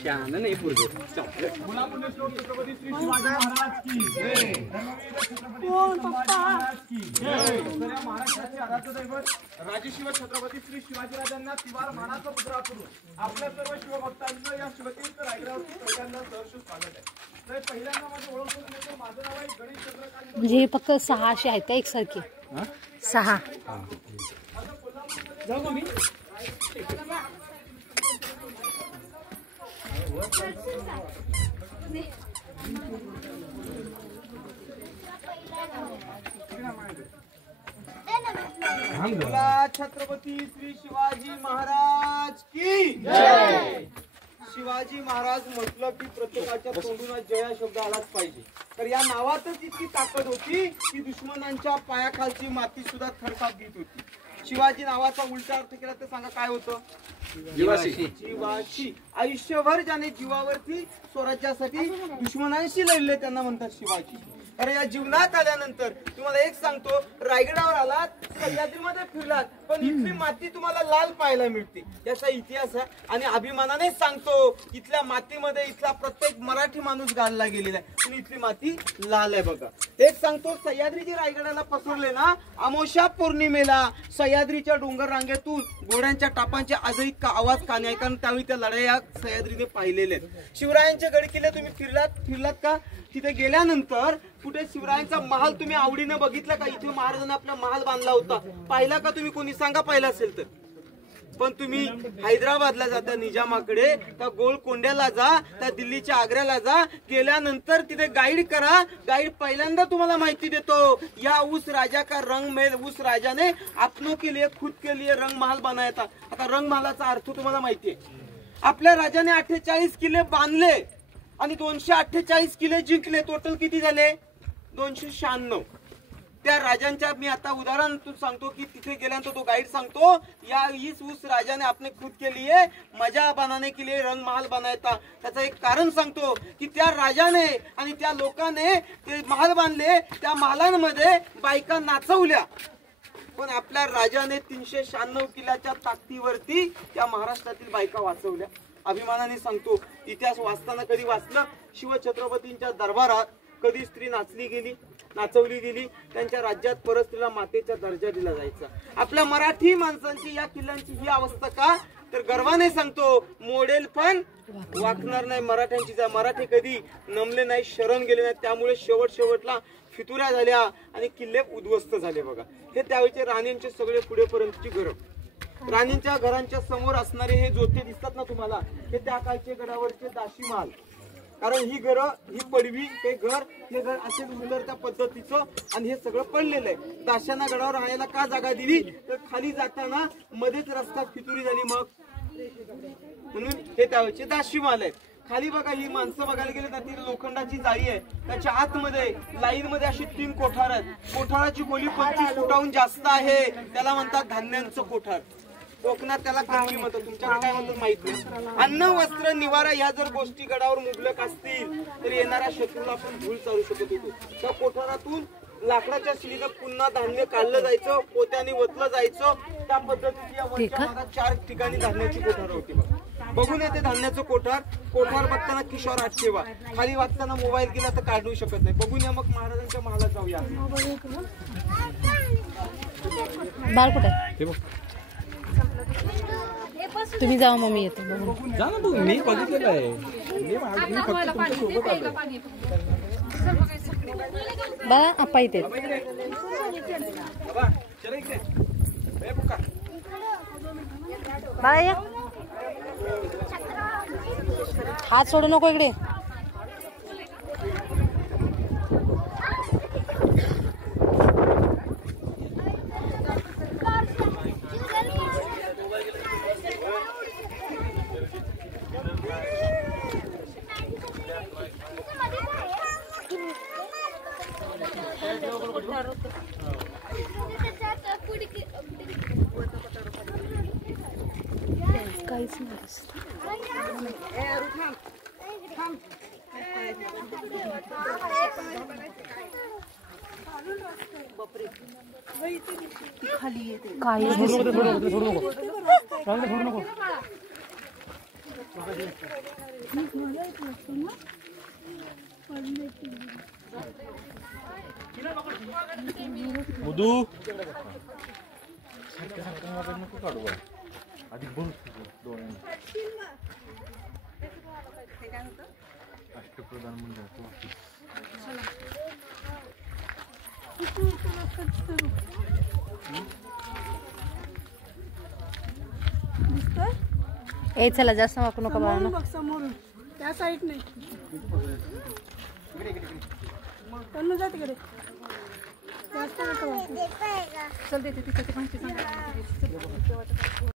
शान नाही पुरगे छत्रपती श्री शिवाजी महाराज की जय. महाराष्ट्राचे आराध्य दैवत राजशिव छत्रपती श्री शिवाजीराजांना तिवार मानाचा पुत्र करून आपल्या सर्व शिवभक्तांचं या शिवतीर्थ रायगडावरती पहिल्यांदा सहर्ष स्वागत आहे. तर पहिल्यांदा माझं ओळख करून देतो. माझं नाव आहे गणेश चंद्रकांत. म्हणजे फक्त 600 आहेत का एकसारखी? 6. जाऊ का मी? छत्रपती श्री शिवाजी महाराज की जय. शिवाजी महाराज म्हटलं की प्रत्येकाच्या तोंडून जय शब्द आलाच पाहिजे. तर या नावातच इतकी ताकद होती की दुश्मनांच्या पायाखालची माती सुद्धा थरकाप घेत होती. शिवाजी नावाचा उलटा अर्थ केला तर सांगा काय होतं? जीवाशी. जीवाशी. आयुष्यभर ज्याने जीवावरती स्वराज्यासाठी दुश्मनांशी लढले त्यांना म्हणतात शिवाजी. अरे या जीवनात आल्यानंतर तुम्हाला एक सांगतो, रायगडावर आलात, सह्याद्रीमध्ये फिरलात, पण इथली माती तुम्हाला लाल पाहायला मिळते. याचा इतिहास आहे आणि अभिमानाने सांगतो, इथल्या मातीमध्ये इथला प्रत्येक मराठी माणूस गाडला गेलेला आहे, पण इथली माती लाल आहे बघा. एक सांगतो, सह्याद्री जी रायगडाला पसरले ना, अमावस्या पौर्णिमेला सह्याद्रीच्या डोंगर रांगेतून घोड्यांच्या टापांचे आजही आवाज कानी आहे, कारण त्यावेळी त्या लढाया सह्याद्रीने पाहिलेल्या आहेत. शिवरायांचे गड किल्ले तुम्ही फिरलात का? तिथे गेल्यानंतर कुठे शिवरायांचा महाल तुम्ही आवडीने बघितला का? इथे महाराजांनी आपला महाल बांधला होता, पाहिला का तुम्ही? कोणी सांगा पाहिला असेल तर. पण तुम्ही हैदराबादला जाता निजामाकडे, त्या गोलकोंड्याला जा, त्या दिल्लीच्या आग्र्याला जा, गेल्यानंतर तिथे गाईड करा. गाईड पहिल्यांदा तुम्हाला माहिती देतो, या उस राजा का रंग में, उस राजा ने अपनों के लिए खुद के लिए रंग महल बनाया था. आता रंग महालाचा अर्थ तुम्हाला माहितीये. आपल्या राजाने 48 किल्ले बांधले आणि 248 किल्ले जिंकले. टोटल किती झाले? 296. त्या राजांच्या मी आता उदाहरण सांगतो की तिथे गेल्यानंतर तो गाईड सांगतो, या इस उस राजा ने आपने खुद के लिए मजा बनाने के लिए रंग महल बनाया था. त्याचं एक कारण सांगतो की त्या राजाने आणि त्या लोकांनी ते महल बांधले, त्या महालांमध्ये बायका नाचवल्या, पण आपल्या राजाने 396 किल्ल्याच्या ताकदीवरती त्या महाराष्ट्रातील बायका वाचवल्या. अभिमानाने सांगतो, इतिहास वाचताना कधी वाचलं, शिवछत्रपतींच्या दरबारात कधी स्त्री नाचवली गेली, त्यांच्या राज्यात परत स्त्रीला मातेचा दर्जा दिला जायचा. आपल्या मराठी माणसांची या किल्ल्यांची ही अवस्था का? तर गर्वाने सांगतो, मोडेल पण वाकणार नाही. मराठी कधी नमले नाही, शरण गेले नाही, त्यामुळे शेवटला फितुऱ्या झाल्या आणि किल्ले उद्ध्वस्त झाले बघा. हे त्यावेळेचे राणींचे सगळे पुढेपर्यंतची घर. राणींच्या घरांच्या समोर असणारे हे जोते दिसतात ना तुम्हाला, हे त्या काळचे गडावरचे दाशी महाल. कारण ही घर, ही पडवी, हे घर असे सुंदर त्या पद्धतीचं, आणि हे सगळं पडलेलं आहे. दाशांना गडावर राहायला का जागा दिली? तर खाली जाताना मध्येच रस्ता फितुरी झाली, मग म्हणून हे त्यावेळेचे दाशी महाल आहेत. खाली बघा, ही माणसं बघायला गेले तर ती लोखंडाची जाळी आहे, त्याच्या आतमध्ये लाईन मध्ये अशी 3 कोठार आहेत. कोठाराची खोली 25 फुटाहून जास्त आहे, त्याला म्हणतात धान्यांचं कोठार. कोकणात त्याला कणकी म्हणतात, तुमच्याकडे काय म्हणतात माहित नाही. अन्न, वस्त्र, निवारा या जर गोष्टी गडावर मुबलक असतील तर येणाऱ्या शत्रूला आपण धूळ चालू शकत होतो. त्या कोठारातून लाकडाच्या शिडीनं पुन्हा धान्य काढलं जायचं, पोत्याने ओतलं जायचं. त्या पद्धतीने या वरच्या भागात 4 ठिकाणी धान्याची कोठार होती. बघून येते धान्याचं कोठार. कोठार बघताना किशोर हात ठेवा, खाली वाचताना मोबाईल गेला तर काढू शकत नाही. बघून या, मग महाराजांच्या महालात जाऊया. बाळ कुठे? तुम्ही जाऊ, मम्मी येते. जा ना तू, मी बघितलेलं आहे. बाळा आप्पा इथे. बाळा या, हात सोडू नको इकडे. काहीच नाही दिसत. काहीच दिसत नाही. मधू नको काढू बा आधी बोल डोळ्याने अष्टप्रधान मंडळ ए चला जास्त वाकू नका बाळा. बघ समोरून त्या साईड नाही तन्नू जा तिकडे जास्त नका वाकू. चल देते तिथे माहिती सांगा.